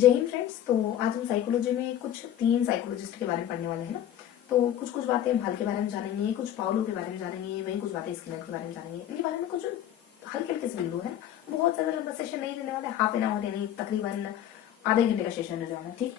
जय हिंद फ्रेंड्स। तो आज हम साइकोलॉजी में कुछ 3 साइकोलॉजिस्ट के बारे में पढ़ने वाले हैं ना। तो कुछ कुछ बातें हल के बारे में जानेंगे, कुछ पाउलो के बारे में जानेंगे, वहीं कुछ बातें स्किनर के बारे में जानेंगे। इनके बारे में कुछ हल्के हल्के से बिंदु है ना। बहुत ज्यादा लंबा सेशन नहीं देने वाले, हाफ एन आवर यानी तकरीबन आधे घंटे का सेशन रहने वाला है। ठीक,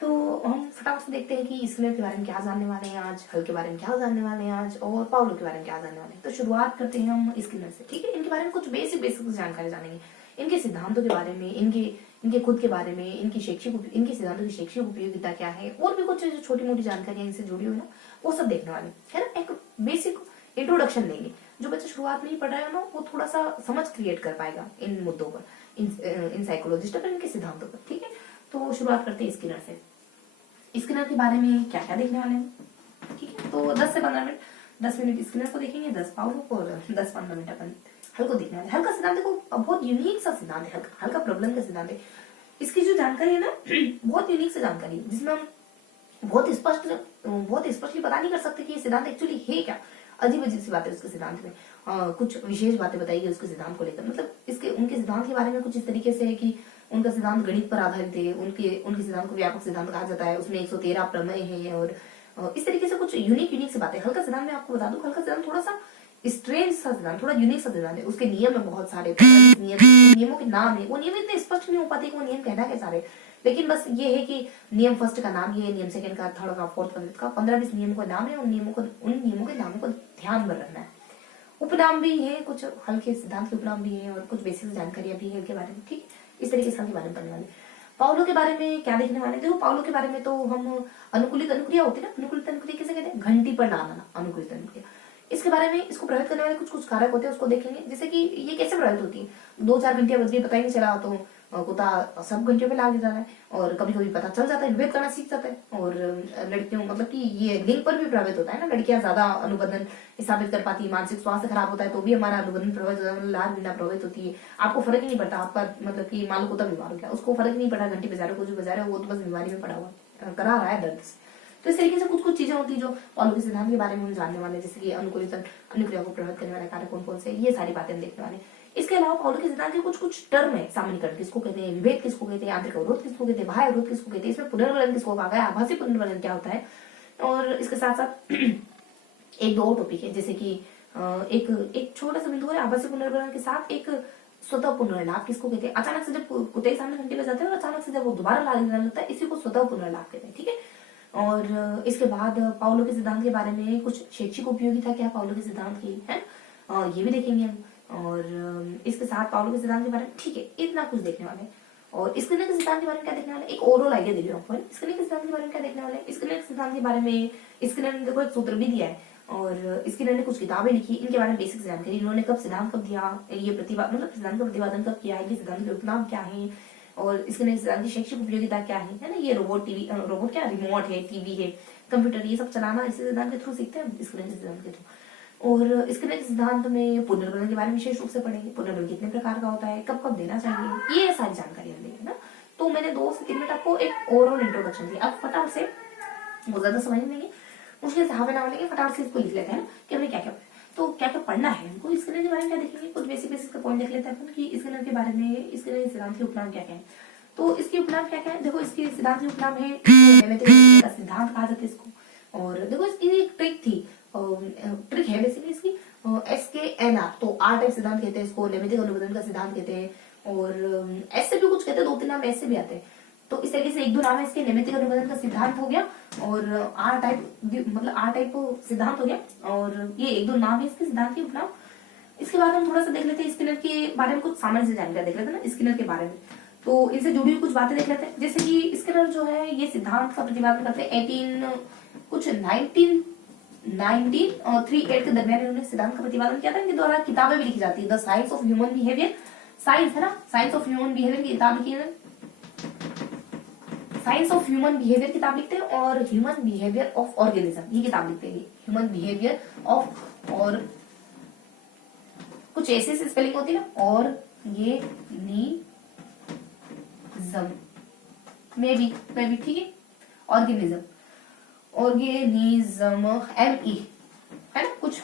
तो हम फटाफट से देखते हैं कि स्किनर के बारे में क्या जानने वाले हैं आज, हल के बारे में क्या जानने वाले हैं आज, और पाउलो के बारे में क्या जानने वाले हैं। तो शुरुआत करते हैं हम स्किनर से। ठीक है, इनके बारे में कुछ बेसिक जानकारी जानेंगे, इनके सिद्धांतों के बारे में, इनके खुद के बारे में, इनके सिद्धांतों की शैक्षिक उपयोगिता क्या है, और भी कुछ जो छोटी मोटी जानकारियां इनसे जुड़ी हुई ना, वो सब देखने वाले है ना। एक बेसिक इंट्रोडक्शन देंगे, जो बच्चा शुरुआत में ही पढ़ रहा है ना, वो थोड़ा सा समझ क्रिएट कर पाएगा इन मुद्दों पर, इन साइकोलॉजिस्ट पर, इनके सिद्धांतों पर। ठीक है, तो शुरुआत करते हैं स्किनर से। स्किनर के बारे में क्या क्या देखने वाले हैं। ठीक है, तो 10 से 15 मिनट, 10 मिनट स्किनर को देखेंगे, 10 पाउलो को, और 10-15 मिनट अपन हल को देखने वाले। हल का सिद्धांत देखो, बहुत यूनिक सा सिद्धांत है। हल का प्रॉब्लम का सिद्धांत है। इसकी जो जानकारी है ना, बहुत यूनिक सी जानकारी है, जिसमें हम बहुत स्पष्टली पता नहीं कर सकते कि ये सिद्धांत एक्चुअली है क्या। अजीब अजीब सी बातें उसके सिद्धांत में, कुछ विशेष बातें बताई गई उसके सिद्धांत को लेकर। मतलब उनके सिद्धांत के बारे में कुछ इस तरीके से है कि उनका सिद्धांत गणित पर आधारित है। उनके सिद्धांत को व्यापक सिद्धांत कहा जाता है। उसमें 113 प्रमेय है, और इस तरीके से कुछ यूनिक से बातें। हल्का सिद्धांत में आपको बता दूं, हल्का सिद्धांत थोड़ा सा स्ट्रेंज सा सिद्धांत, थोड़ा यूनिक सा सिद्धांत है। उसके नियम है बहुत सारे, नियमों के नाम है। वो नियम इतने स्पष्ट नहीं हो पाते कि वो नियम कहना क्या सारे, लेकिन बस ये है कि नियम फर्स्ट का नाम ये है, नियम सेकंड का, थर्ड का, फोर्थ का, 15-20 नियमों का नाम है। उन नियमों के नामों को ध्यान में रखना है। उपनाम भी है, कुछ हल्के सिद्धांत के उपनाम भी है, और कुछ बेसिक जानकारियां भी है उनके बारे में। ठीक, इस तरीके से हल्के बारे में पढ़ने वाले। पाउलो के बारे में क्या देखने वाले। देखो, पाउलो के बारे में तो हम अनुकूलित अनुक्रिया होती है ना, अनुकूलित अनुक्रिया किसे कहते हैं, घंटी पर नाम आना, अनुकूलित अनुक्रिया। इसके बारे में, इसको प्रभावित करने वाले कुछ कुछ कारक होते हैं, उसको देखेंगे। जैसे कि ये कैसे प्रभावित होती है। 2-4 घंटियां बज गई, पता ही नहीं चला, तो कुत्ता सब घंटियों पे लाग जाता है, और कभी कभी पता चल जाता है, विभेद करना सीख जाता है। और लड़कियों, मतलब कि ये लिंग पर भी प्रभावित होता है ना। लड़कियां ज्यादा अनुबंधन स्थापित कर पाती, मानसिक स्वास्थ्य खराब होता है तो भी हमारा अनुबंधन प्रभावित होता है, लार बिना प्रभावित होती है। आपको फर्क ही नहीं पड़ता, आपका मतलब कि मान लो कुत्ता बीमार हो गया, उसको फर्क नहीं पड़ा घंटी बजा रहे को, जो बजा रहे वो तो बस बीमारी में पड़ा हुआ करा रहा है दर्द से। तो इस तरीके से कुछ कुछ चीजें होती है जो पाउलो के सिद्धांत के बारे में हम जानने वाले, जैसे कि अनुकूलित अनुक्रिया को प्रभावित करने वाले कारक कौन कौन से, ये सारी बातें हम देखने वाले। इसके अलावा पाउलो के सिद्धांत के कुछ कुछ टर्म है, सामान्यीकरण किसको कहते हैं, विभेद किसको कहते हैं, आंतरिक अवरोध किसको कहते हैं, बाह्य अवरोध किसको कहते हैं, इसमें पुनर्वलन किसको कहा गया, आभासी पुनर्वलन क्या होता है। और इसके साथ साथ एक दो टॉपिक है, जैसे कि एक छोटा सा बिंदु है, आभासी पुनर्वलन के साथ एक स्वतः पुनर्लाभ किसको कहते हैं। अचानक से जब कुत्ते के सामने घंटी बजाते हैं और अचानक से जब वो दोबारा लाने लगता है, इसी को स्वतः पुनर्लाभ कहते हैं। ठीक है, और इसके बाद पाउलो के सिद्धांत के बारे में कुछ शैक्षिक उपयोगिता क्या है पाउलो के सिद्धांत की, है ये भी देखेंगे हम। और इसके साथ पाउलो के सिद्धांत के बारे में, ठीक है, इतना कुछ देखने वाले। और स्किनर के सिद्धांत के बारे में क्या देखने वाले, एक ओवरऑल आइडिया दे रही हूँ आपको। स्किनर के सिद्धांत के बारे में क्या देखने वाले। स्किनर के सिद्धांत के बारे में स्किनर ने देखो एक सूत्र भी दिया है, और स्किनर ने कुछ किताबें लिखी, इनके बारे में बेसिक जानकारी, इन्होंने कब सिद्धांत कब दिया, ये मतलब सिद्धांत का प्रतिपादन कब किया है, ये सिद्धांत के उपनाम क्या है, और इसके सिद्धांत की शैक्षिक उपयोगिता क्या है ना। ये रोबोट क्या रिमोट है, टीवी है, कंप्यूटर, ये सब चलाना इस सिद्धांत के थ्रू सीखते हैं स्किनर के सिद्धांत के थ्रू। और स्किनर के सिद्धांत में पुनर्वलन के बारे में विशेष रूप से पढ़ेंगे, पुनर्वलन कितने प्रकार का होता है, कब कब देना चाहिए, ये सारी जानकारी हम देंगे ना। तो मैंने 2 से 3 मिनट आपको एक ओवरऑल इंट्रोडक्शन दी। अब फटाफट से, वो ज्यादा समझ नहीं, मुश्किल से हाफ एन आवर लेंगे, फटाफट से इसको लिख लेते हैं ना कि हमें क्या क्या, तो क्या क्या पढ़ना है हमको। स्किनर के बारे में क्या देखेंगे, कुछ बेसिक का पॉइंट देख लेते हैं कि स्किनर के बारे में, स्किनर के सिद्धांत के उपनाम क्या क्या है। तो इसके उपनाम क्या क्या है, देखो इसके सिद्धांत के उपनाम है, का सिद्धांत कहा जाता है इसको। और देखो इसकी एक ट्रिक है बेसिकली इसकी, SKNR, तो R टाइप सिद्धांत कहते हैं इसको, नैमित्तिक अनुबंधन का सिद्धांत कहते हैं, और एस से भी कुछ कहते हैं, 2-3 नाम ऐसे भी आते हैं। तो इस तरीके से 1-2 नाम है इसके, नैमित्तिक अनुबंधन का सिद्धांत हो गया, और R टाइप सिद्धांत हो गया, और ये 1-2 नाम है इसके सिद्धांत के उपनाम। इसके बाद हम थोड़ा सा देख लेते हैं स्किनर के बारे में, कुछ सामान्य से जानकारी देख लेते हैं ना स्किनर के बारे में। तो इनसे जुड़ी हुई कुछ बातें देख लेते हैं, जैसे कि स्किनर जो है ये सिद्धांत का प्रतिपादन करते हैं 1938 के दरमियान इन्होंने सिद्धांत का प्रतिपादन किया था। इनके द्वारा किताबें भी लिखी जाती है, the science of human behaviour, science है ना, साइंस ऑफ ह्यूमन बिहेवियर की किताब लिखी है, साइंस ऑफ ह्यूमन बिहेवियर किताब लिखते हैं, और ह्यूमन बिहेवियर ऑफ ऑर्गेनिज्म ये किताब लिखते हैं, ह्यूमन बिहेवियर ऑफ, और कुछ ऐसे स्पेलिंग होती है ना, और ये में भी ठीक है, ऑर्गेनिज्म ME है ना, कुछ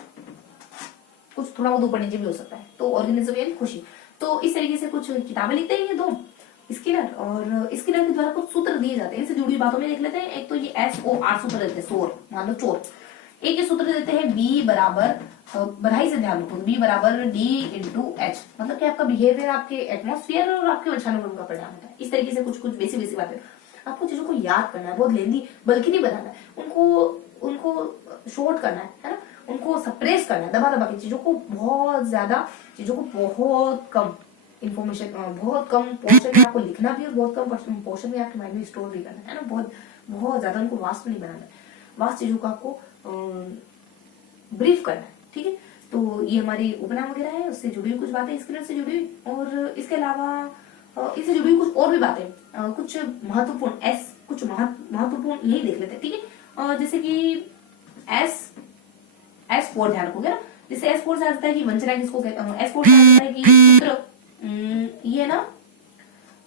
थोड़ा बहुत ऊपर नीचे भी हो सकता है, तो ऑर्गेनिज्म यानी खुशी। तो इस तरीके से कुछ किताबें लिखते हैं ये 2, स्किनर, और स्किनर के द्वारा कुछ सूत्र दिए जाते हैं। इनसे जुड़ी हुई बातों में देख लेते हैं। एक तो ये SOR सूत्र देते हैं, सोर मान लो चोर। एक ये सूत्र देते हैं B बराबर, बढ़ाई से ध्यान रखो, B बराबर D/H, मतलब कि आपका बिहेवियर आपके एटमॉस्फेयर और आपके वंशानुक्रम का परिणाम होता है। इस तरीके से कुछ कुछ बेसिक बातें आपको चीजों को याद करना है, बहुत लेंदी बल्कि नहीं बनाना है, उनको शॉर्ट करना है ना, उनको सप्रेस करना है, दबा दबा के चीजों को, बहुत ज्यादा चीजों को बहुत कम इन्फॉर्मेशन, बहुत कम पोर्शन में आपको लिखना भी और बहुत कम पोर्शन में आपके माइंड में स्टोर भी करना है ना, बहुत बहुत ज्यादा उनको वास्ट नहीं बनाना है, वास्ट चीजों को आपको ब्रीफ करना है, ठीक है। तो ये हमारी उपनाम वगैरह है, उससे जुड़ी हुई कुछ बातें स्किनर से जुड़ी हुई, और इसके अलावा इससे जुड़ी हुई कुछ और भी बातें, कुछ महत्वपूर्ण कुछ महत्वपूर्ण यही देख लेते हैं, ठीक है। जैसे कि S4 ध्यान रखोगे ना, जैसे S4 से आता है कि वंचना किसको कहते हैं, S4 से आता है कि सूत्र, ये ना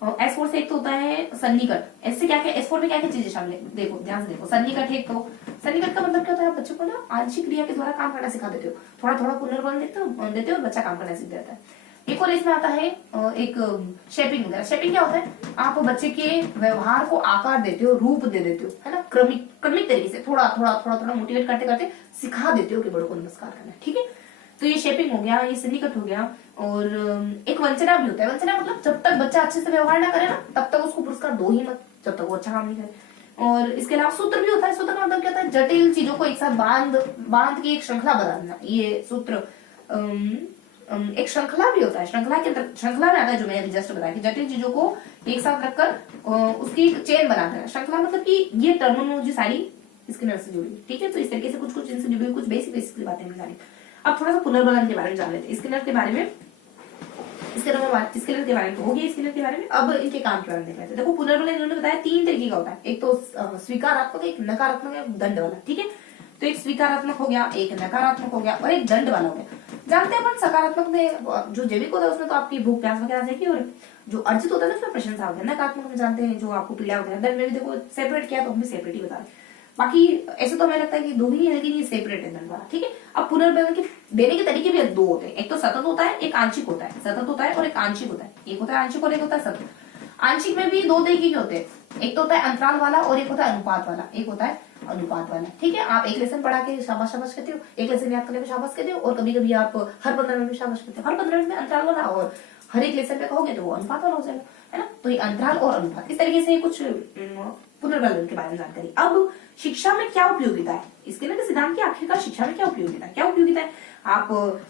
S4 से एक तो होता है सन्निकट, इससे क्या क्या S4 में क्या क्या चीजें शामिल है, देखो ध्यान से देखो। सन्निकट एक तो, सन्निकट का मतलब क्या होता है, आप बच्चों को ना आंशिक क्रिया के द्वारा काम करना सिखा देते हो, थोड़ा थोड़ा पुनर्बल देते हो और बच्चा काम करना सीख जाता है। एक और इसमें आता है एक शेपिंग वगैरह। शेपिंग क्या होता है, आप बच्चे के व्यवहार को आकार देते हो, रूप दे देते हो, है ना, क्रमिक तरीके से थोड़ा थोड़ा थोड़ा थोड़ा मोटिवेट करते करते सिखा देते हो कि बड़ों को नमस्कार करना है, ठीक है। तो ये शेपिंग हो गया, ये सन्निकट हो गया, और एक वंचना भी होता है। वंचना मतलब जब तक बच्चा अच्छे से व्यवहार ना करे ना, तब तक उसको पुरस्कार दो ही मत, जब तक वो अच्छा काम नहीं करे। और इसके अलावा सूत्र भी होता है। सूत्र का मतलब क्या होता है, जटिल चीजों को एक साथ बांध के एक श्रृंखला बना देना, ये सूत्र एक श्रृंखला भी होता है। श्रृंखला में आता है जो मैंने जस्ट बताया कि जटिल चीजों को एक साथ रखकर उसकी चेन बना देना। श्रृंखला मतलब कि ये टर्मिनोलॉजी सारी स्किनर से जुड़ी, ठीक है। तो इस तरीके से कुछ कुछ इनसे जुड़ी हुई कुछ बेसिक बातें निकाली। अब थोड़ा सा पुनर्बलन के बारे में जान लेते हैं। स्किनर के बारे में, स्किनर के बारे में तो हो गया स्किनर के बारे में। अब इनके काम के बारे में देख लेते हैं। देखो पुनर्बलन इन्होंने बताया 3 तरीके का होता है, एक तो स्वीकारात्मक, एक नकारात्मक, एक दंड वाला, ठीक है। तो एक स्वीकारात्मक हो गया, एक नकारात्मक हो गया और एक दंड वाला हो गया। जानते हैं अपन सकारात्मक में जो जैविक होता है उसमें तो आपकी भूख प्यास वगैरह जाएगी, और जो अर्जित होता है ना उसमें प्रशंसा होगी। नकारात्मक में जानते हैं जो आपको पीड़ा वगैरह, दंड में भी देखो सेपरेट किया तो हम भी सेपरेट ही बता रहे हैं। बाकी ऐसे तो हमें लगता है कि दो ही है, लेकिन ये सेपरेट है दंड वाला, ठीक है। अब पुनर्बलन के देने के तरीके भी 2 होते हैं, एक तो सतत होता है, एक आंशिक होता है। सतत होता है और एक आंशिक होता है, एक होता है आंशिक और एक होता है सतत। आंशिक में भी 2 तरीके के होते हैं, एक तो होता है अंतराल वाला और एक होता है अनुपात वाला, एक होता है अनुपात वाला, ठीक है। आप एक लेसन पढ़ा के शाबाश शाबाश कहते हो, एक लेसन याद करने में शाबाश कहते हो, और कभी कभी आप हर 15 मिनट में शाबाश कहते हो। हर 15 मिनट में अंतराल वाला, और हर एक लेसन पे कहोगे तो वो अनुपात वाला हो जाएगा, है ना। तो ये अंतराल और अनुपात, इस तरीके से कुछ पुनर्बलन के बारे में जानकारी। अब शिक्षा में क्या उपयोगिता है इसके लिए, सिद्धांत की आखिरकार शिक्षा में क्या उपयोगिता है। आप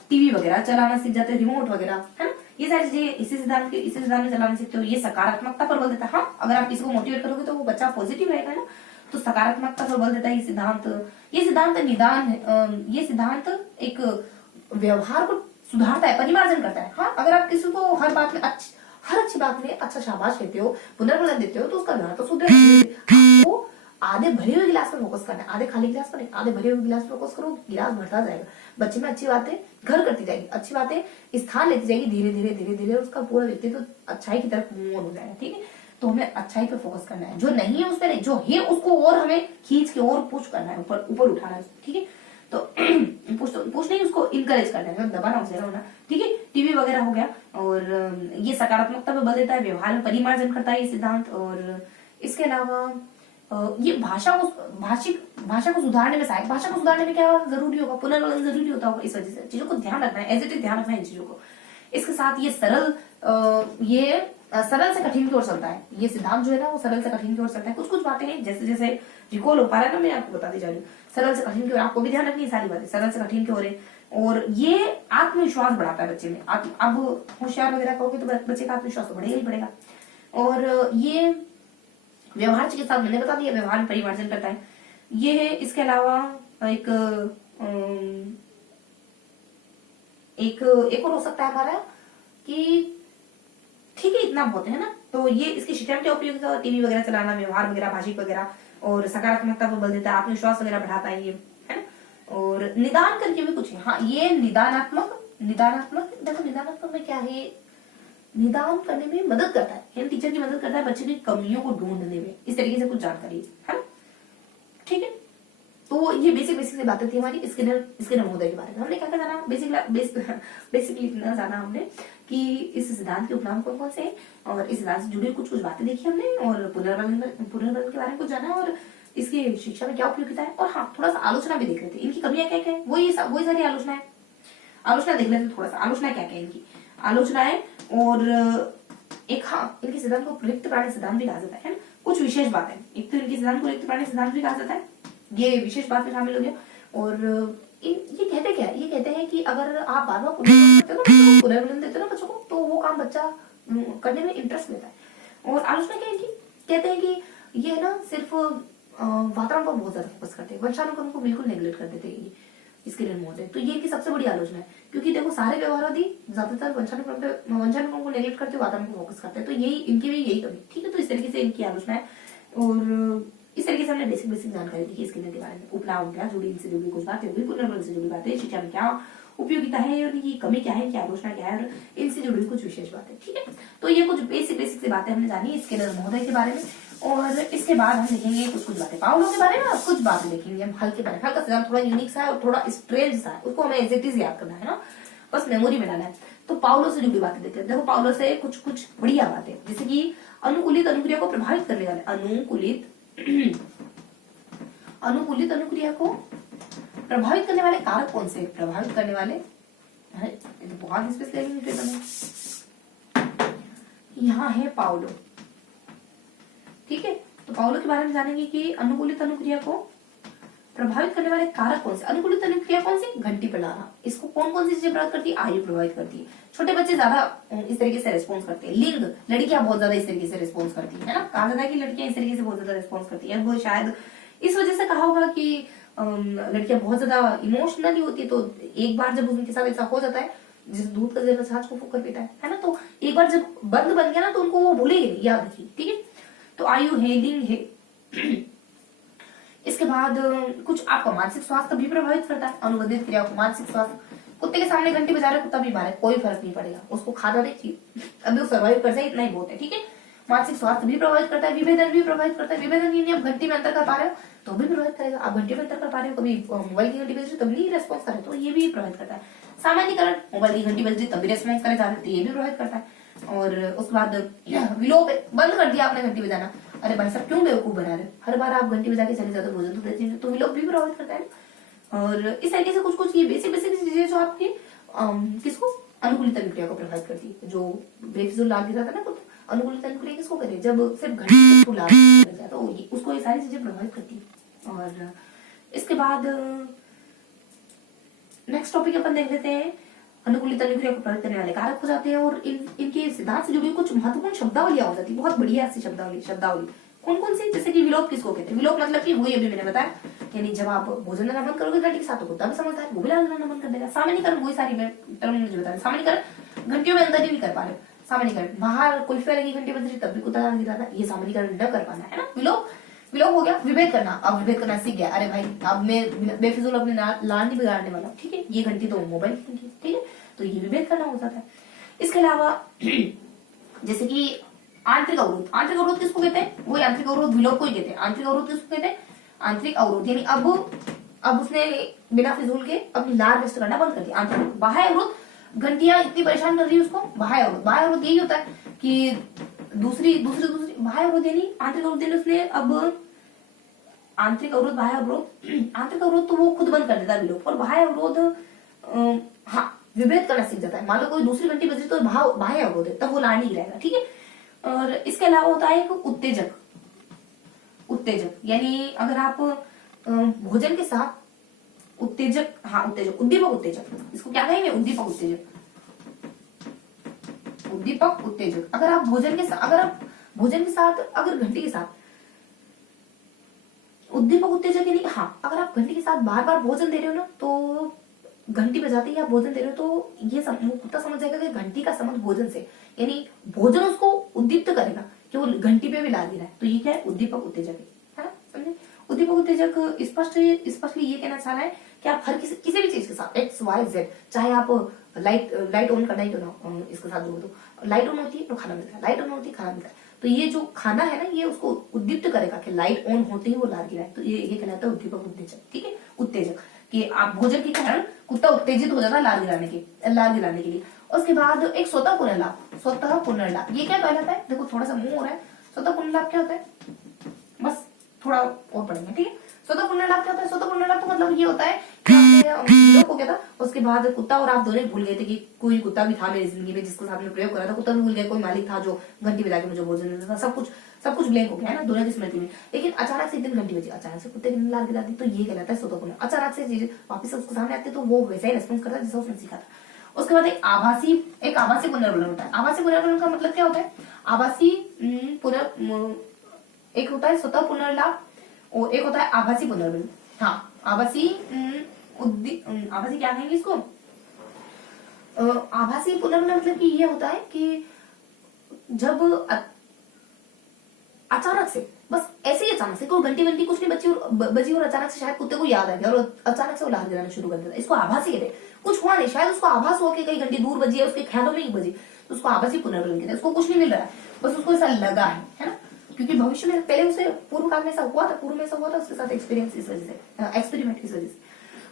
टीवी वगैरह चलाना सीख जाते हो, रिमोट वगैरह, है ना, ये सारी चीजें इसी सिद्धांत में चलाना सीखते हो। ये सकारात्मकता पर बल देता है। हाँ, अगर आप किसी को मोटिवेट करोगे तो वो बच्चा पॉजिटिव रहेगा ना, तो सकारात्मकता पर बल देता है ये सिद्धांत निदान है। ये सिद्धांत एक व्यवहार को सुधारता है, परिमार्जन करता है। हाँ, अगर आप किसी को हर बात में हर अच्छी बात में अच्छा शाबाश कहते हो, पुनर्बलन देते हो, तो उसका व्यवहार तो सुधरेगा। आपको आधे भरे हुए गिलास पर फोकस करना है, आधे खाली गिलास पर नहीं, आधे भरे हुए गिलास पर फोकस करो, गिलास भरता जाएगा। बच्चे में अच्छी बातें घर करती जाएगी, अच्छी बातें स्थान लेती जाएगी, धीरे धीरे धीरे धीरे उसका पूरा व्यक्तित्व अच्छाई की तरफ मूव हो जाएगा, ठीक है। तो हमें अच्छाई पर फोकस करना है, जो नहीं है उस पर नहीं, जो है उसको और हमें खींच के और पुश करना है, ऊपर उठाना है, ठीक है। तो पुश नहीं, उसको इनकरेज करना है, दबाना होना, ठीक है। टीवी वगैरह हो गया, और ये सकारात्मकता पे बल देता है, व्यवहार में परिमार्जन करता है ये सिद्धांत। और इसके अलावा ये भाषा को सुधारने में सहायक। भाषा को सुधारने में क्या जरूरी होगा, पुनर्बलन जरूरी होता होगा। इस वजह से चीजों को ध्यान रखना है, एज इट इज ध्यान रखना है इन चीजों को। इसके साथ ये सरल से कठिन की ओर चलता है। ये सिद्धांत जो है ना वो सरल से कठिन की ओर चलता है। कुछ कुछ बातें हैं जैसे जैसे रिकॉल हो पा रहा है ना, मैं आपको बताती जा रही हूँ। सरल से कठिन की ओर आपको भी ध्यान रखनी है, सारी बातें सरल से कठिन की ओर है। और ये आत्मविश्वास बढ़ाता है बच्चे में। अब होशियार वगैरह कहोगे तो बच्चे का आत्मविश्वास तो बढ़ेगा ही बढ़ेगा। और ये व्यवहार के साथ मैंने बता दिया, व्यवहार में परिमार्जन करता है ये है। इसके अलावा एक और हो सकता है हमारा कि ठीक है इतना बहुत है ना। तो ये इसकी शिक्षा में क्या उपयोगिता, टीवी वगैरह चलाना, व्यवहार वगैरह, भाषिक वगैरह, और सकारात्मकता पर बल देता है, आत्मविश्वास वगैरह बढ़ाता है ये, है ना। और निदान करके भी कुछ है। हाँ, ये निदानात्मक देखो निदानात्मक में क्या है, निदान करने में मदद करता है, टीचर की मदद करता है बच्चे की कमियों को ढूंढने में। इस तरीके से कुछ जानकारी है ना, ठीक है। तो ये बेसिक बेसिक सी बातें थी हमारी स्किनर स्किनर महोदय के बारे में। हमने क्या क्या जाना, बेसिकली इतना जाना हमने कि इस सिद्धांत के उपनाम कौन कौन से हैं, और इस सिद्धांत से जुड़ी कुछ कुछ बातें देखी हमने, और पुनर्बल के बारे में कुछ जाना, और इसकी शिक्षा में क्या उपयोगिता है, और हाँ थोड़ा सा आलोचना भी देख रहे थे, इनकी कमियां क्या क्या है, वही सारी आलोचना देख लेते, थोड़ा सा आलोचना क्या क्या है इनकी आलोचनाएं, और एक हाँ इनके सिद्धांत को रिक्त प्राणी सिद्धांत भी कहा जाता है ना, कुछ विशेष बातें, एक तो इनके सिद्धांत को रिक्त प्राणी सिद्धांत भी कहा जाता है, ये विशेष बात में शामिल हो गया। और ये कहते क्या है, ये कहते हैं कि अगर आप बार बार पुनर्वलन देते हो ना बच्चों को, तो वो काम बच्चा करने में इंटरेस्ट लेता है। और आलोचना क्या है इनकी, कहते हैं कि ये ना सिर्फ वातावरण पर बहुत ज्यादा फोकस करते हैं, वंशानुक्रम को बिल्कुल नेग्लेक्ट कर देते हैं इसके लिए मौत है। तो ये इनकी सबसे बड़ी आलोचना है, क्योंकि देखो सारे व्यवहारादि ज्यादातर वंशानुक्रम को नेग्लेक्ट करते हैं, वातावरण को फोकस करते हैं, तो यही इनकी भी यही कमी, ठीक है। तो इस तरीके से इनकी आलोचना है, और इस तरीके से हमने बेसिक जानकारी दी स्किनर के बारे में, उपनाम क्या, जुड़ी इनसे जुड़ी कुछ बातें होगी, पुनर्बल से जुड़ी बातें, शिक्षा में क्या उपयोगिता है, और इनकी कमी क्या है, इनकी आलोचना क्या है, और इनसे जुड़ी कुछ विशेष बातें, ठीक है। तो ये कुछ बेसिक से बातें हमने जानी स्किनर महोदय के बारे में, और इसके बाद हम लिखेंगे कुछ बातें पाउलो के बारे में, और कुछ बातें लिखेंगे हम हल्के बारे में। हल्का सिद्धांत थोड़ा यूनिक सा है और थोड़ा स्ट्रेंज सा है, उसको हमें एज इट इज याद करना है ना, बस मेमोरी में डालना है। तो पाउलो से जुड़ी बातें देखते हैं। देखो पाउलो से कुछ बढ़िया बातें, जैसे कि अनुकूलित अनुक्रिया को प्रभावित करने वाले अनुकूलित अनुक्रिया को प्रभावित करने वाले कारक कौन से, प्रभावित करने वाले, तो बहुत स्पेशल यहाँ है पाउलो, ठीक है। तो पाउलो के बारे में जानेंगे कि अनुकूलित अनुक्रिया को प्रभावित करने वाले कारक कौन से। अनुकूलित अनुक्रिया कौन सी, घंटी पर लाना, इसको कौन कौन सी चीजें प्रभावित करती है, आयु प्रभावित करती है, छोटे बच्चे ज्यादा इस तरीके से रिस्पॉन्स करते हैं, लिंग लड़कियां बहुत ज्यादा इस तरीके से रिस्पॉन्स करती है ना, कहा जाता है कि लड़कियां इस तरीके से बहुत ज्यादा रिस्पॉन्स करती है। वो शायद इस वजह से कहा होगा कि लड़कियां बहुत ज्यादा इमोशनली होती है, तो एक बार जब उनके साथ ऐसा हो जाता है, जैसे दूध का जरा छाछ को फूक कर पीता है ना, तो एक बार जब बंद बन गया ना, तो उनको वो भूलेगी नहीं, याद रखिए, ठीक है। तो आयु है, लिंग है। इसके बाद कुछ आपका मानसिक स्वास्थ्य भी प्रभावित करता है, अनुबंधित क्रिया को मानसिक स्वास्थ्य, कुत्ते के सामने घंटी बजा रहे, कुत्ता बीमार है, कोई फर्क नहीं पड़ेगा, उसको खाना देखिए, अभी वो सर्वाइव कर जाए, इतना ही बहुत है, ठीक है। मानसिक स्वास्थ्य भी प्रभावित करता है, विभेदन भी प्रभावित करता है, विभेदन यानी आप घंटी में अंतर कर पा रहे हो तो भी प्रभावित करेगा, आप घंटी में अंतर कर पा रहे हो, कभी मोबाइल की घंटी बज रही तब नहीं रेस्पॉन्स करे तो ये भी प्रभावित करता है। सामान्यकरण, मोबाइल की घंटी बज रही तब भी रेस्पॉन्स करे जा रहे तो ये भी प्रभावित करता है। और उसके बाद विलोप, बंद कर दिया आपने घंटी बजाना, अरे भाई साहब क्यों बेवकूफ बना रहे, हर बार आप घंटी बजा के चले जाते भोजन तो देते, तो विलोप भी प्रभावित करता है। और इस तरीके से कुछ ये बेसिक चीजें जो आपकी किसको, अनुकूलित अनुक्रिया को प्रभावित करती है। जो बेफिजूल लाभ देता था ना कुछ, अनुकूलित अनुक्रिया किसको कहते हैं, जब सिर्फ घंटी को लाभ देता है तो उसको ये सारी चीजें प्रभावित करती है। और इसके बाद नेक्स्ट टॉपिक अपन देख लेते हैं, अनुकूलित अनुक्रिया को प्रभावित करने वाले कारक हो जाते हैं, और इनके सिद्धांत से जुड़ी कुछ महत्वपूर्ण शब्दावलियां हो जाती है, बहुत बढ़िया सी शब्दावली कौन कौन सी, जैसे कि विलोप किसको कहते हैं, विलोप मतलब कि वही अभी मैंने बताया, यानी जब आप भोजन लेना बंद करोगे घंटी के साथ तो कुत्ता भी समझता है, वो भी लेना बंद कर देगा। सामान्यकरण वही सारी टर्मिनोलॉजी बता रहे, सामान्यकरण घंटियों में अंदर ही कर पा रहे, सामान्यकरण बाहर कुल्फी वाले की घंटी बज रही तब भी कुत्ता गिरा था, ये सामान्यकरण न कर पाना है ना। विलोप हो गया, विभेद करना, अब विभेद करना सीख गया, अरे भाई अब मैं बेफिजूल अपने लाल नहीं बिगाड़ने वाला, ठीक है, ये घंटी तो मोबाइल की घंटी, ठीक है, तो ये विभेद करना हो जाता है। इसके अलावा जैसे कि आंतरिक अवरोध किसको कहते हैं, वो आंतरिक अवरोध विलोप को ही कहते हैं। आंतरिक अवरोध किसको कहते हैं, आंतरिक अवरोध यानी अब उसने बिना फिजूल के अपनी लार वेस्ट करना बंद कर दिया। आंतरिक, बाह्य अवरोध, घंटियां इतनी परेशान कर रही है उसको, बाह्य अवरोध यही होता है कि दूसरी बाह्य अवरोध यानी आंतरिक अवरोध यानी उसने अब आंतरिक अवरोध, बाह्य अवरोध, आंतरिक अवरोध तो वो खुद बंद कर देता है विलोप, और बाह्य अवरोध हाँ विभेद करना सीख जाता है। मान लो कोई दूसरी घंटी बज रही तो बाह्य अवरोध है, तब वो लाड़ नहीं रहेगा, ठीक है। और इसके अलावा होता है एक उत्तेजक यानी अगर आप भोजन के साथ उद्दीपक उत्तेजक, इसको क्या कहेंगे, उद्दीपक उत्तेजक। अगर आप भोजन के साथ अगर घंटी के साथ उद्दीपक उत्तेजक यानी हाँ, अगर आप घंटी के साथ बार बार भोजन दे रहे हो ना, तो घंटी बजाते ही आप भोजन दे रहे हो तो ये कुत्ता समझ जाएगा कि घंटी का संबंध भोजन से, यानी भोजन उसको उद्दीप्त करेगा कि वो घंटी पे भी ला दे रहा है, तो ये क्या है, उद्दीपक उत्तेजक है ना, समझे। उद्दीपक उत्तेजक स्पष्टली ये कहना चाह रहा है कि आप हर किसी भी चीज के साथ एक्स वाई जेड, चाहे आप लाइट ऑन करना ही तो ना, इसके साथ जो तो लाइट ऑन होती है तो खाना मिलता है, लाइट ऑन होती है खाना मिलता है, तो ये जो खाना है ना, ये उसको उद्दीप्त करेगा कि लाइट ऑन होते ही वो लार गिराए, तो ये कहलाता है उद्दीपक उत्तेजक। ठीक है, उत्तेजक कि आप भोजन के कारण कुत्ता उत्तेजित हो जाता है लार गिराने के लिए। उसके बाद एक स्वतः पुनर्लाभ, ये क्या कहलाता है, देखो थोड़ा सा मुंह हो रहा है। स्वतः पुनर्लाभ क्या होता है, बस थोड़ा और पढ़ेंगे। ठीक है, स्वतः पुनर्लाभ क्या होता है, स्वतः पुनर्लाभ तो मतलब ये होता है कि आपने हीरो को क्या था, उसके बाद कुत्ता और आप दोनों भूल गए थे कि कोई कुत्ता भी था मेरी जिंदगी में जिसके साथ में प्रयोग करा था, कुत्ता भी भूल गया, कोई मालिक था जो घंटी बजा के मुझे भोजन देता था, सब कुछ ब्लैंक हो गया है ना दोनों की स्मृति में। लेकिन अचानक से एक दिन घंटी बजी, अचानक से कुत्ते की नींद लाल गिरा दी, तो ये कहलाता है स्वतः पुनर्लाभ। अचानक से चीजें वापस उसके सामने आती तो वो वैसा ही रेस्पॉन्स करता है जैसा उसने सीखा था। उसके बाद एक आभासी पुनर्वलन होता है। आभासी पुनर्वलन का मतलब क्या होता है, एक होता है स्वतः पुनर्लाभ और एक होता है आभासी पुनर्वलन। हाँ, आभासी क्या कहेंगे इसको, आभासी पुनर्वलन मतलब कि ये होता है कि जब अचानक से, बस ऐसे ही अचानक से कोई घंटी कुछ नहीं बजी और अचानक से शायद कुत्ते को याद आ गया और अचानक से वो लार गिराना शुरू कर देता है, इसको आभासी कहते हैं। कुछ हुआ नहीं, शायद उसको आभास हुआ कि कई घंटी दूर बजी है, उसके ख्यालों में ही बजी, तो उसको आभासी पुनर्वलन कहते हैं। उसको कुछ नहीं मिल रहा है, बस उसको ऐसा लगा है ना, क्योंकि भविष्य में पहले उसे पूर्व काल में ऐसा हुआ था उसके साथ एक्सपीरियंस, इस वजह से एक्सपेरिमेंट, इस वजह से।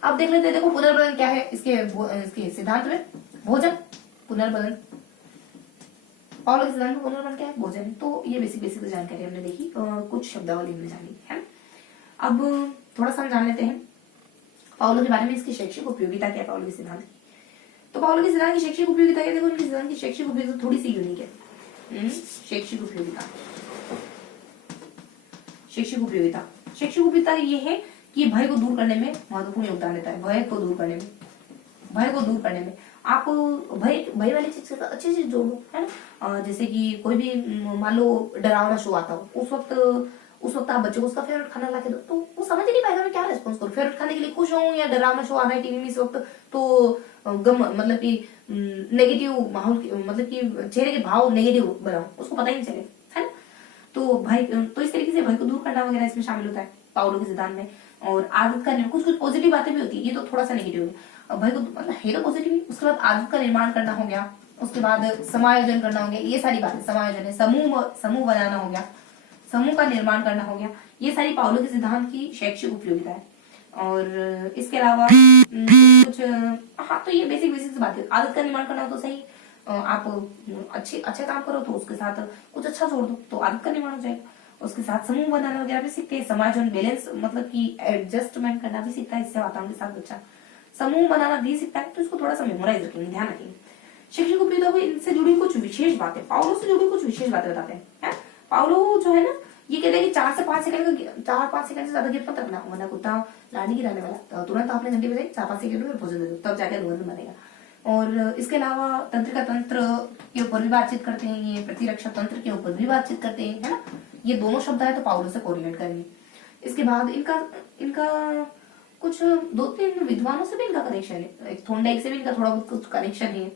अब देख लेते हैं, देखो पुनर्वलन क्या है इसके सिद्धांत में, भोजन पुनर्वलन, पाउलो के सिद्धांत में पुनर्वलन क्या है, भोजन। तो ये बेसिक जानकारी हमने देखी, कुछ शब्दावली हमने जानी है। अब थोड़ा सा हम जान लेते हैं पाउलो के बारे में, इसकी शैक्षिक उपयोगिता क्या है पाउलो के सिद्धांत की। तो पाउलो के सिद्धांत की शैक्षिक उपयोगिता क्या, देखो उनके सिद्धांत की शैक्षिक उपयोगिता थोड़ी सी यूनिक है। शैक्षिक उपयोगिता ये है कि भय को दूर करने में महत्वपूर्ण योगदान देता है। भय को दूर करने में आप भय वाली चीज अच्छी चीज जोड़ो, है ना। जैसे कि कोई भी मान लो डरावना शो आता हो, उस वक्त आप बच्चे को उसका फेवरेट खाना ला के दो, तो वो समझ ही नहीं पाएगा मैं क्या रिस्पॉन्स करूं, फेवरेट खाने के लिए खुश हूं या डरावना शो आ रहा है टीवी में इस वक्त, तो गम मतलब कि नेगेटिव माहौल, मतलब कि चेहरे के भाव नेगेटिव बनाओ, उसको पता ही नहीं चले, है ना। तो इस तरीके से भय को दूर करना वगैरह इसमें शामिल होता है पाउलो के सिद्धांत में। और आदत करने में कुछ पॉजिटिव बातें भी होती है, ये तो थोड़ा सा नेगेटिव है। भय को मतलब है तो पॉजिटिव ही, उसके बाद आदत का निर्माण करना हो गया, उसके बाद समायोजन करना हो गया, ये सारी बातें, समायोजन है, समूह बनाना हो गया, समूह का निर्माण करना हो गया, ये सारी पाउलो के सिद्धांत की शैक्षिक उपयोगिता है। और इसके अलावा कुछ हाँ, तो ये बेसिक बातें, आदत का निर्माण करना हो तो सही, आप अच्छे काम करो तो उसके साथ कुछ अच्छा जोड़ दो तो आदत का निर्माण हो जाएगा। उसके साथ समूह बनाना वगैरह भी सीखते हैं, समायोजन, बैलेंस मतलब कि एडजस्टमेंट करना भी सीखता है इससे वातावरण के साथ बच्चा, समूह बनाना भी सीखता है, तो इसको थोड़ा सा मेमोराइज रखेंगे, ध्यान रखेंगे। शैक्षिक उपयोगिता को इनसे जुड़ी कुछ विशेष बातें, पाउलो से जुड़ी कुछ विशेष बातें बताते हैं। पाउलो जो है ना, ये कहते हैं कि 4 से 5 सेकंड से ज्यादा गिफ्ट मत रखना, वरना कुत्ता लाड़ी गिराने वाला, तुरंत आपने घंटे बजाई 4-5 सेकंड में भोजन दे दो, तब जाकर अनुबंध बनेगा। और इसके अलावा तंत्रिका तंत्र के ऊपर भी बातचीत करते हैं, ये प्रतिरक्षा तंत्र के ऊपर भी बातचीत करते हैं, है ना। ये दोनों शब्द है तो पाउलो से कोरिलेट करेंगे। इसके बाद इनका कुछ 2-3 विद्वानों से भी इनका कनेक्शन है, एक थोंडाइक से भी इनका थोड़ा बहुत कुछ कनेक्शन है,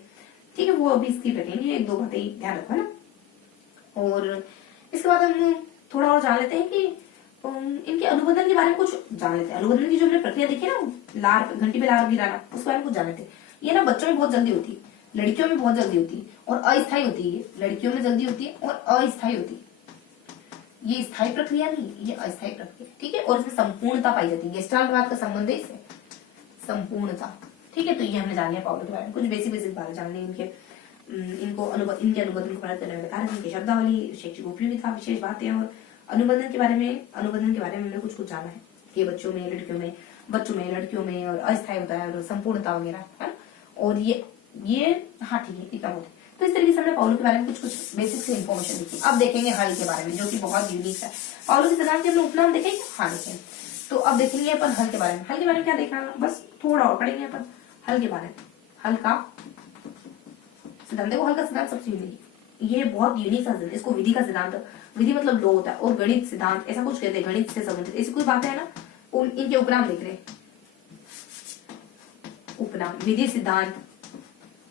ठीक है, वो अभी इसकी रखेंगे, 1-2 बातें ध्यान रखो ना। और इसके बाद हम थोड़ा और जान लेते हैं कि इनके अनुबंधन के बारे में कुछ जान लेते हैं। अनुबंधन की जो हमने प्रक्रिया देखी ना, घंटी पे लार गिराना, उसके बारे में कुछ जान लेते हैं। ये ना बच्चों में बहुत जल्दी होती है, लड़कियों में बहुत जल्दी होती है और अस्थायी होती है। लड़कियों में जल्दी होती है और अस्थायी होती है, ये स्थायी प्रक्रिया नहीं, ये अस्थायी प्रक्रिया, ठीक है। और इसमें संपूर्णता पाई जाती है, गेस्टाल्ट का संबंध है इससे, संपूर्णता, ठीक है। तो ये हमने जान लिया पाउलो के बारे में, कुछ बेसिक बातें जान ली इनके अनुबंधन को प्राप्त करने वाले कारण, इनकी शब्दावली, शैक्षिक उपयोगिता, विशेष बातें और अनुबंधन के बारे में हमने कुछ जाना है कि बच्चों में लड़कियों में और अस्थायी होता है और संपूर्णता वगैरह, है ना। और ये हाँ ठीक है, इतना होता है। तो इस तरीके से हमने पाउलो के बारे में कुछ बेसिक से इन्फॉर्मेशन देखी। अब देखेंगे हल के बारे में, जो कि बहुत यूनिक है। पाउलो के सिद्धांत के हमने उपनाम देखेंगे, हाँ देखेंगे। तो अब देखेंगे अपन हल के बारे में। हल के बारे में क्या देखना, बस थोड़ा और पढ़ेंगे अपन हल के बारे में। हल का सिद्धांत, देखो हल का सिद्धांत सबसे यूनिक, ये बहुत यूनिक सा सिद्धांत, इसको विधि का सिद्धांत, विधि मतलब लो होता है, और गणित सिद्धांत ऐसा कुछ कहते हैं, गणित से संबंधित ऐसी कोई बातें है ना, इनके उपनाम देख रहे हैं, उपनाम, विधि, सिद्धांत,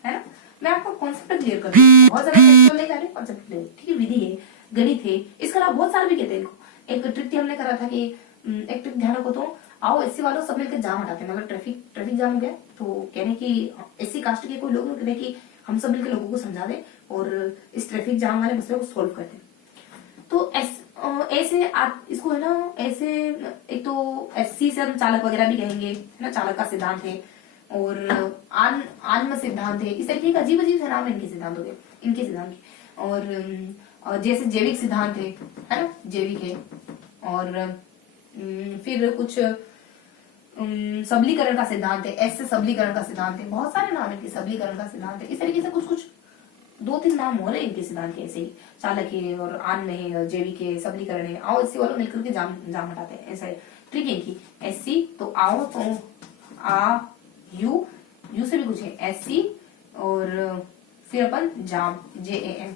है ना। मैं आपको कॉन्सेप्ट क्लियर कर रही हूँ, बहुत ज्यादा टेक्निकल नहीं जा रही, कॉन्सेप्ट क्लियर, ठीक है। विधि है, गणित है, इसके अलावा बहुत सारे भी कहते हैं इनको। एक ट्रिक हमने करा था कि एक ट्रिक ध्यान रखो, तो आओ एससी वालों सब मिलकर जाम हटाते हैं, मतलब ट्रैफिक जाम हो गया तो कहने की एससी कास्ट के कोई लोग कहते हैं कि हम सब मिलकर लोगों को समझा दें और इस ट्रैफिक जाम वाले मसले को सोल्व करते हैं। तो ऐसे आप इसको है ना, ऐसे एक तो एससी से हम चालक वगैरह भी कहेंगे, है ना, चालक का सिद्धांत है, और आन्म सिद्धांत है। इस तरीके का अजीब अजीब से नाम है इनके सिद्धांतों के, इनके सिद्धांत के। और जैसे जैविक सिद्धांत है ना, जैविक है। और फिर कुछ सबलीकरण का सिद्धांत है, एस से सबलीकरण का सिद्धांत है, बहुत सारे नाम है इनके, सबलीकरण का सिद्धांत है। इस तरीके से कुछ कुछ 2-3 नाम हो रहे हैं इनके सिद्धांत के ऐसे ही, चालक है और आन है और जैविक है, सबलीकरण है। आओ एससी वालों मिलकर के जाम जाम हटाते हैं, ऐसा ट्रिक है इनकी। एससी तो आओ, तो आ यू, यू से भी कुछ है, एससी, और फिर अपन जाम, JAM,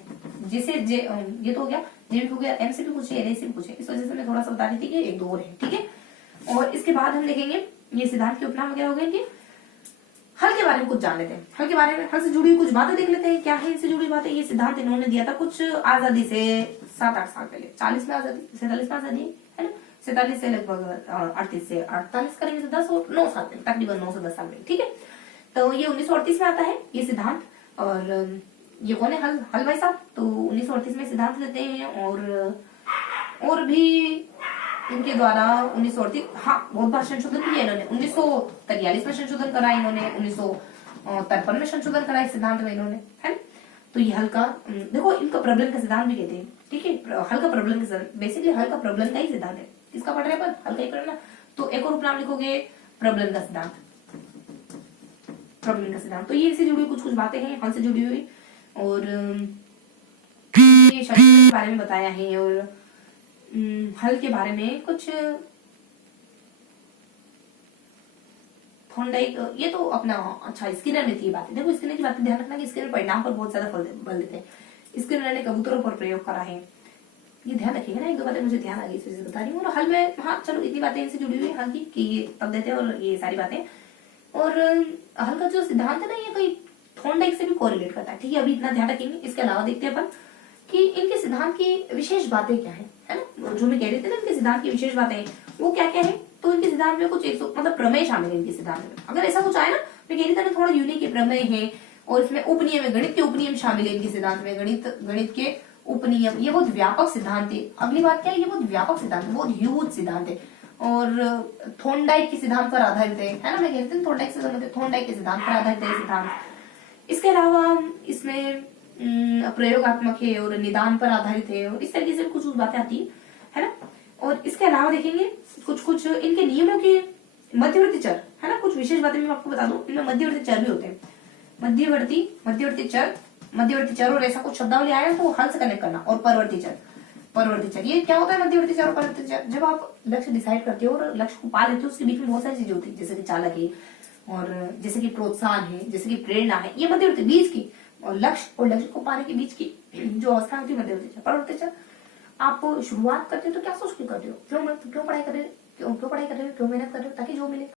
जैसे ये तो हो गया, जैविक हो गया, एम से भी कुछ है, एन से भी कुछ है। इस वजह से मैं थोड़ा सा बता रही थी कि एक दो और है, ठीक है। और इसके बाद हम देखेंगे ये सिद्धांत के उपनाम वगैरह हो गए कि हल के बारे में कुछ जान लेते हैं। हल के बारे में, हल से जुड़ी हुई कुछ बातें देख लेते हैं, क्या है इनसे जुड़ी बातें। ये सिद्धांत इन्होंने दिया था कुछ आजादी से 7-8 साल पहले, 40 में आजादी, 47 में आजादी है ना, 47 से लगभग 38 से 48 करेंगे तो 9 साल पहले, तकरीबन 9 से 10 साल पहले, ठीक है। तो ये 1938 में आता है ये सिद्धांत। और ये कौन है, हल भाई साहब, तो 1938 में सिद्धांत देते हैं। और भी इनके द्वारा 1938, हाँ, बहुत बार संशोधन किया इन्होंने। 1943 में संशोधन करा इन्होंने, 1953 में संशोधन करा इस सिद्धांत में इन्होंने, है ना। तो ये हल का, देखो इनका प्रबलन का सिद्धांत भी कहते हैं, ठीक है। हल का प्रबलन का सिद्धांत, बेसिकली हल का प्रबलन का ही सिद्धांत है। किसका पढ़ रहे हैं अपन, हल का ही पढ़ना। तो एक और उपनाम लिखोगे, प्रबलन का सिद्धांत, प्रबलन का सिद्धांत। तो ये इससे जुड़ी हुई कुछ कुछ बातें हैं, हल से जुड़ी हुई। और ये संशोधन के बारे में बताया है, और हल के बारे में कुछ थॉर्नडाइक, ये तो अपना, अच्छा, स्किनर में थी बातें। देखो स्किनर की बातें ध्यान रखना कि स्किनर परिणाम पर बहुत ज्यादा बल देते हैं। स्किनर ने कबूतरों पर प्रयोग करा है, ये ध्यान रखिएगा ना। एक दो बातें मुझे ध्यान आ गई, इस वजह से बता रही हूँ। और हल में, हाँ चलो, इतनी बातें इनसे जुड़ी हुई है हल की कि ये तब देते हैं, और ये सारी बातें। और हल का जो सिद्धांत है ना, ये कोई थॉर्नडाइक से भी कोरिलेट करता है, ठीक है। अभी इतना ध्यान रखेंगे। इसके अलावा देखते हैं अपन कि इनके सिद्धांत की विशेष बातें क्या है ना। जो मैं कह रही थी ना, इनके सिद्धांत की विशेष बातें वो क्या क्या है। तो इनके सिद्धांत में कुछ 100 मतलब प्रमेय शामिल है इनके सिद्धांत में। अगर ऐसा कुछ आए ना, मैं कह रही थी ना, थोड़ा यूनिक है, प्रमेय है। और इसमें उपनियम है, गणित के उपनियम शामिल है इनके सिद्धांत में, गणित के उपनियम। ये बहुत व्यापक सिद्धांत है। अगली बात क्या है, ये बहुत व्यापक सिद्धांत है, बहुत ह्यूज सिद्धांत है। और थॉर्नडाइक के सिद्धांत पर आधारित है ना। मैं कह रही थी थॉर्नडाइक से संबंधित, थॉर्नडाइक के सिद्धांत पर आधारित है सिद्धांत। इसके अलावा इसमें प्रयोगात्मक है और निदान पर आधारित है, और इस तरीके से कुछ बातें आती है ना। और इसके अलावा देखेंगे कुछ कुछ इनके नियमों के मध्यवर्ती चर, है ना। कुछ विशेष बातें मैं आपको बता दूं, इनमें मध्यवर्ती चर भी होते हैं। मध्यवर्ती चर और ऐसा कुछ शब्दावली आया तो हल से कनेक्ट करना। और परवर्ती चर, ये क्या होता है मध्यवर्ती चर और परवर्ती चर। जब आप लक्ष्य डिसाइड करते हो और लक्ष्य को पा लेते हो, उसके बीच में बहुत सारी चीजें होती है, जैसे कि चालक है, और जैसे कि प्रोत्साहन है, जैसे कि प्रेरणा है। ये मध्यवर्ती बीच की, और लक्ष्य को पाने के बीच की जो अवस्था होती है मध्यवर्ती चर। परवर्ती चर, आप शुरुआत करते हो तो क्या सोच के करते हो, क्यों पढ़ाई कर रहे हो, क्यों मेहनत कर रहे हो, ताकि जो मिले।